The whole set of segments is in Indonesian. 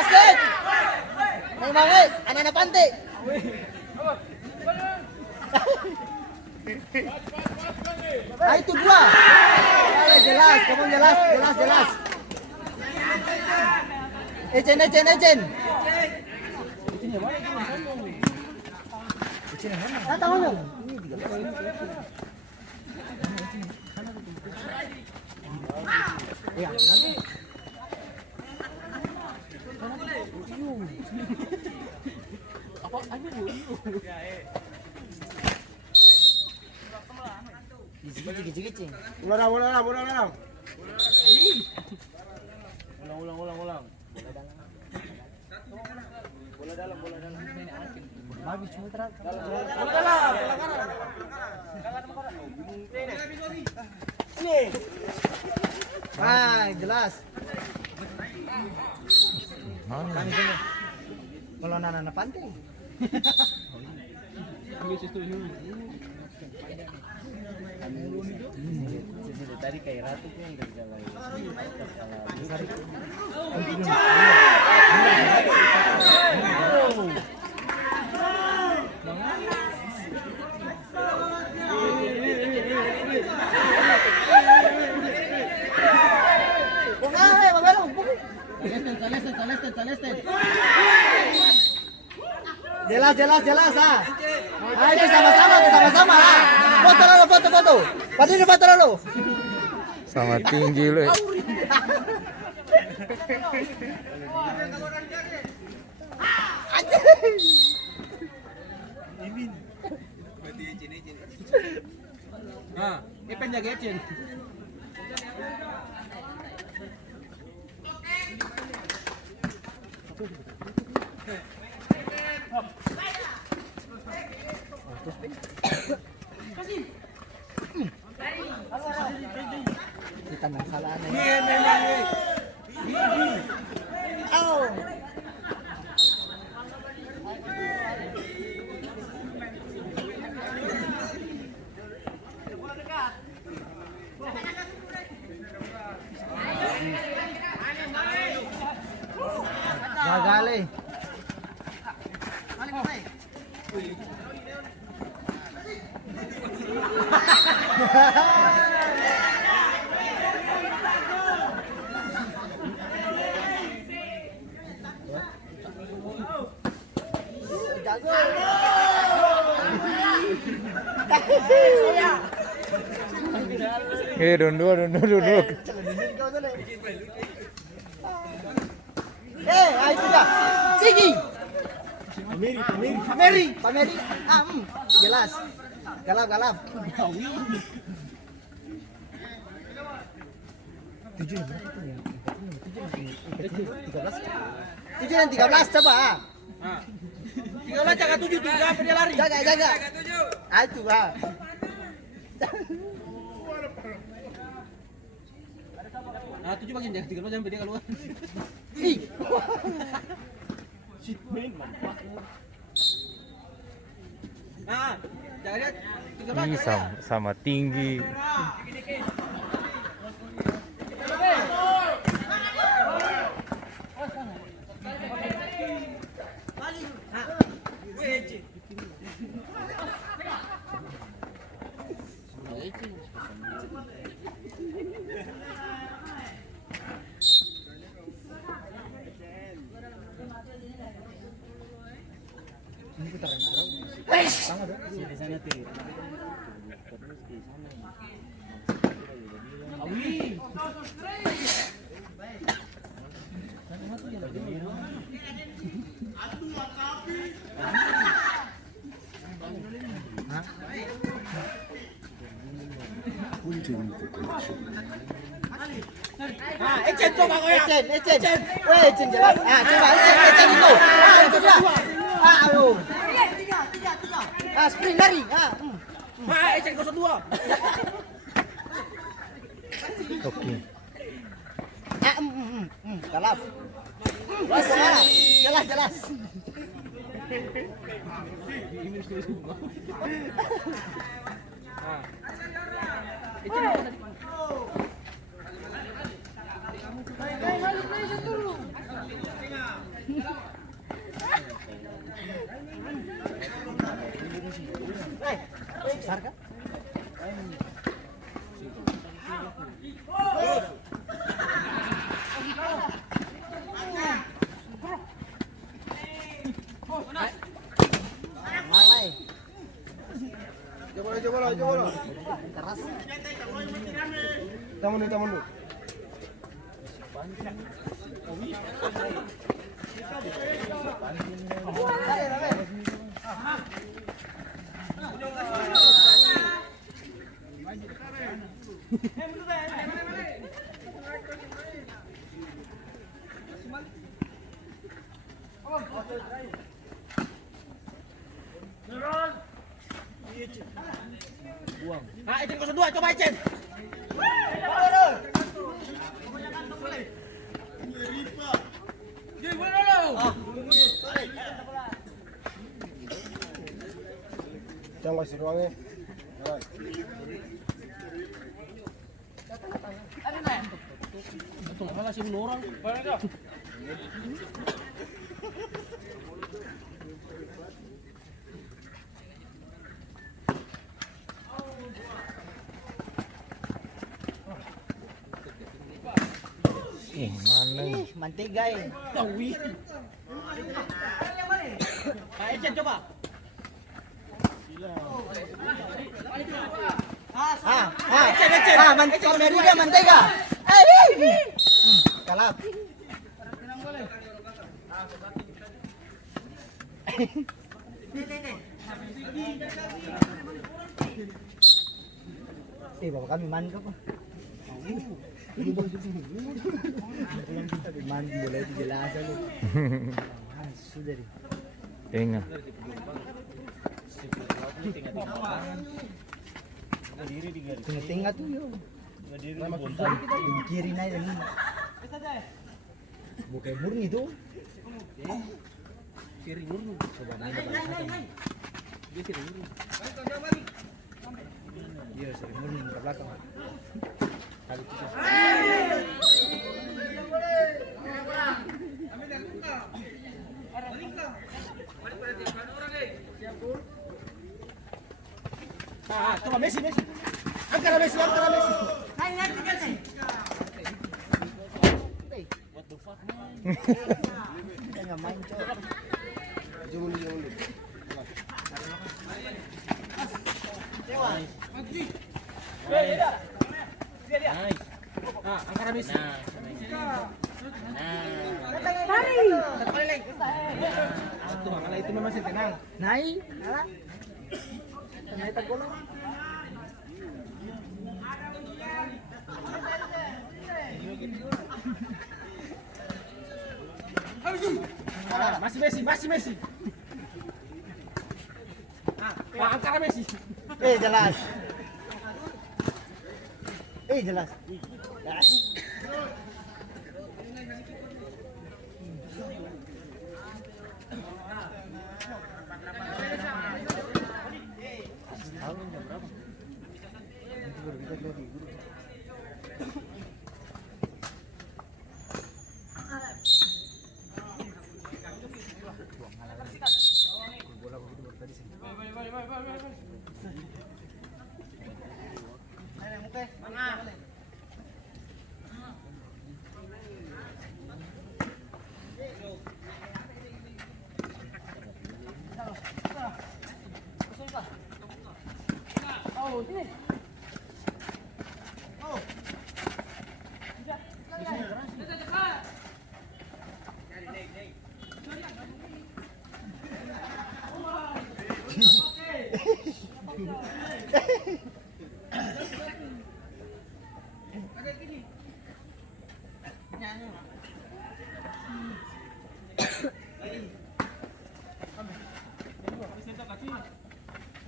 Asik. Memang anak-anak pantai. Ah, itu dua. Jelas, kamu jelas. Ejen. Ah, tangannya. Iya, nanti. Apa aja dulu? Gigi. Ulang. Bola dalam. Bagus cuma terang. Bola dalam. Ini. Ah, jelas. Kami sini. Kalau anak-anak pantai. Tadi kayak ratu tuh yang dari jalan. Jelas ah. Ah, itu sama-sama ah. Foto. Padahal foto dulu. Sama tinggi lu. Nah, ini penjaga Ecin. Kita nang salah nih. Oh. Gagal eh. Dunduk. Itu dah. Sigi. Pameri. Ah, jelas. Galap. 13 coba. 13 jaga 7 3 dia lari. Jaga. Ah, itu ah. Nah, 7 bagian jaga 13 jangan dia keluar. Ih. Nah, jaga dia 13. Ih, sama tinggi. Di sana tuh. Terus di sana. Awi. Ecen coba kau ya. Ecen. Ecen jelas. Ah, coba Ecen itu. Ah, itu dia. Ah, aduh. Ah, sprint lari. Ah. Ecen 02. Oke. Ah, galap. Jelas. Besar kan? Malay. Coba. Keras. Tamu dulu. Ah, Ecen 02, coba Ecen. Jangan kasih ruangnya. Mana? Mantiga eh. Tawi. Ah, Ecen coba. Ecen. Mantiga, Mantiga. Kalap. Bapak kami mandi apa? Mandi boleh dijelasan lu. Sudah deh. Tengah. Tengah-tengah tuh yo. Kiri naik ini. Bukan murni tuh. Kiri murni. Coba main dia kiri murni. Dia sering murni ke belakang. Kali itu. Coba Messi. Angkara Messi. What the fuck, man? Kita nggak main, coba. Jangan dulu. Nice. Angkara Messi. Itu memang masih tenang. Naik. Naik tak gol. Masih Messi. Angkara Messi. Jelas. Jelas.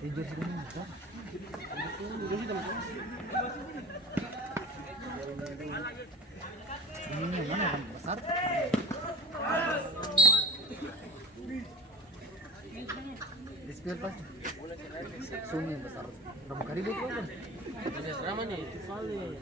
Tidur di rumah. Ini mana kan besar? Dispel pas. Sumi besar. Berapa kali itu kan? Bisa seramanya itu vale.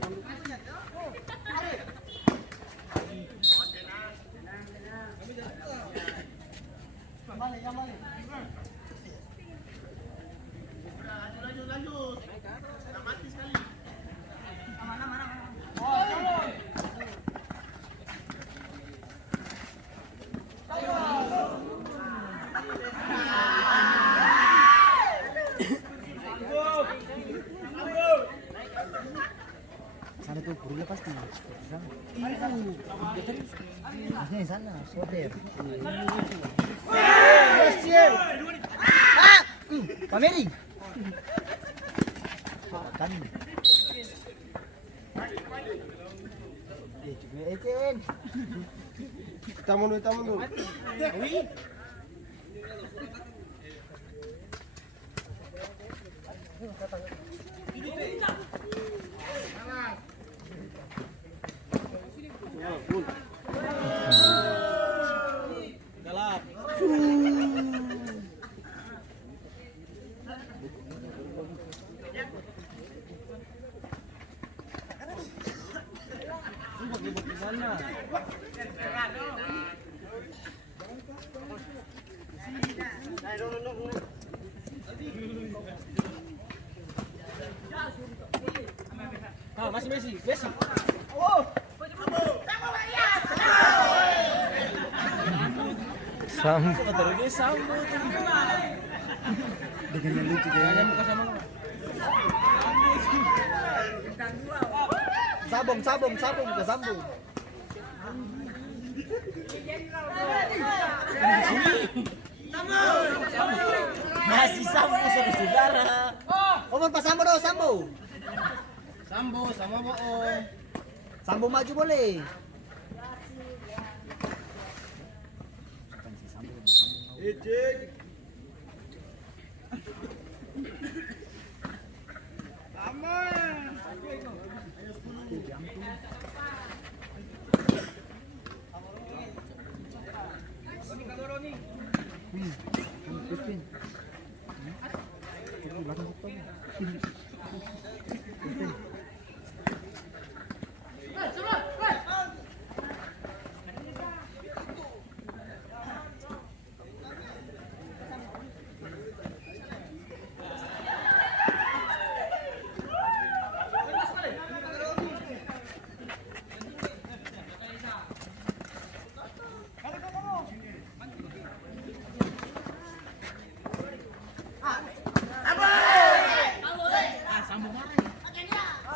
Sana tuh gurunya pasti. Ini sana, soder. Pameri. Kan. Juga Ecen. Tamu dulu. Galap. Ah, masih Messi. Sam Terus dia sambut. Dengan yang lucu dia. Ada muka sama lo. Sabung ke sambung. Masih sambut saudara. Oh, pas sambo dong, sambo. Sambo sama bohong. Sambo maju boleh.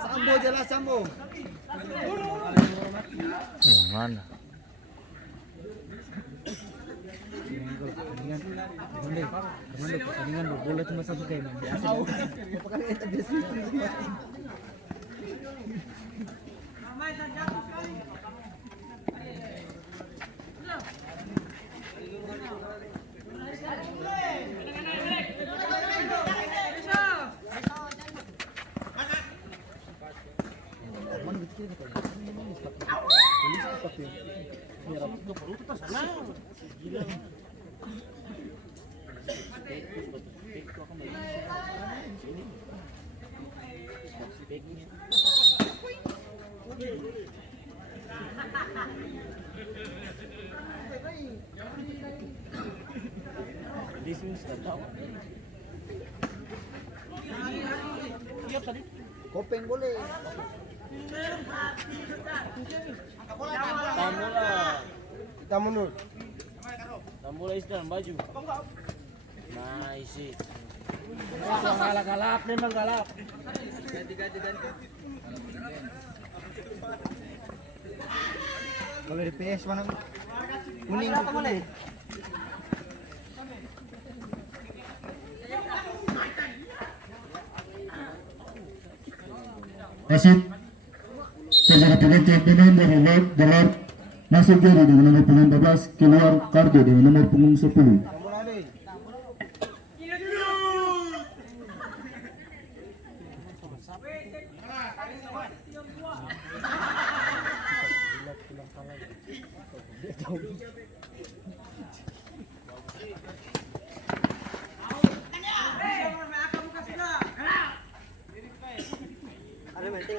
Sambo jelas sambo. mana? Pertandingan bola cuma satu game. Kopeng boleh. Kita mundur. Tambula istirahat baju. Nice. Galap-galap memang galap. Ganti. Kalau di PS mana? Kuning apa boleh? Wasit secara penentuan pemain dari dalam masuk jadi dengan nomor punggung 14, keluar kartu dengan nomor punggung 10.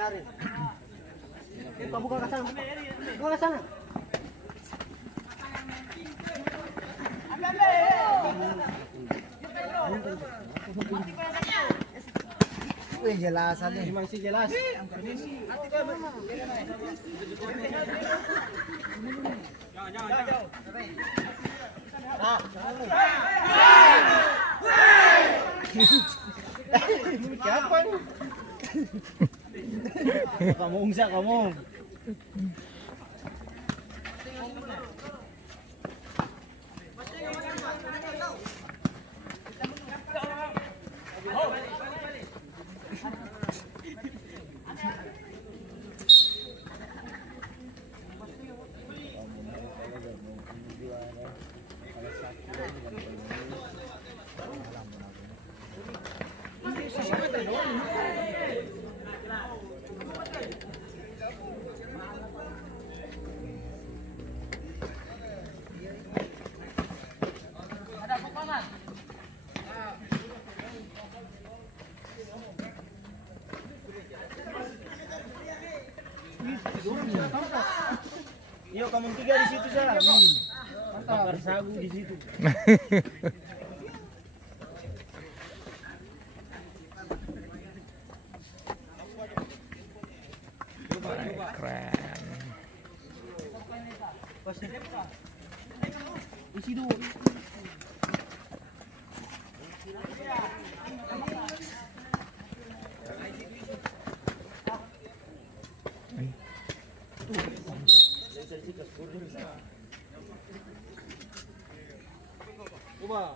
Ari. Buka ke sana. Buka ke sana. Wih, jelas aja. Memang sih jelas. Siapa nih? Kamu ungsa kamu. Yuk kamu 3 di situ saja. Bakar sagu di situ. Keren. Isi dulu. Coba.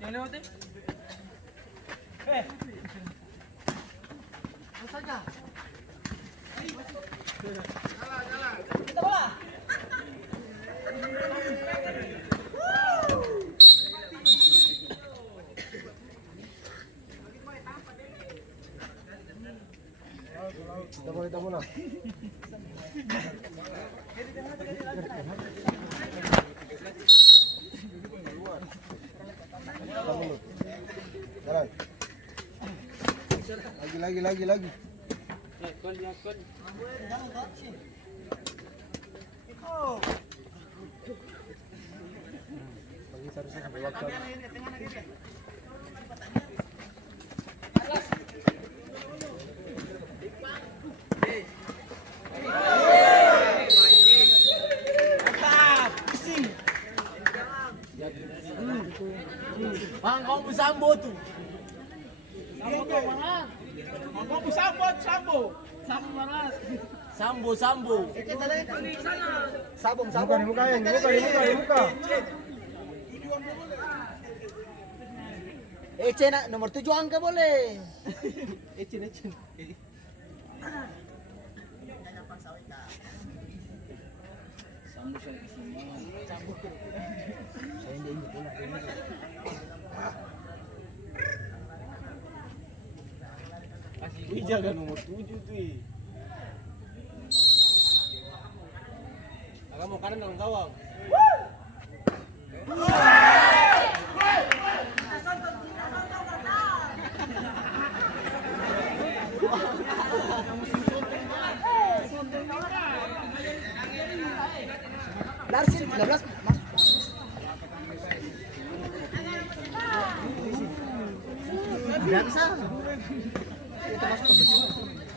Yang lewatin. Kita muna. Jalan. Lagi. Bagi seharusnya sampai waktu. Bang, kamu sambo tuh. Sambo. Sabong. Di muka. Cena nomor 7 angka boleh. Ecin. Wih, jaga nomor 7 tuh. Agak mau kanan dalam gawang. Larsin 13 masuk. Tidak bisa. Kita masuk ke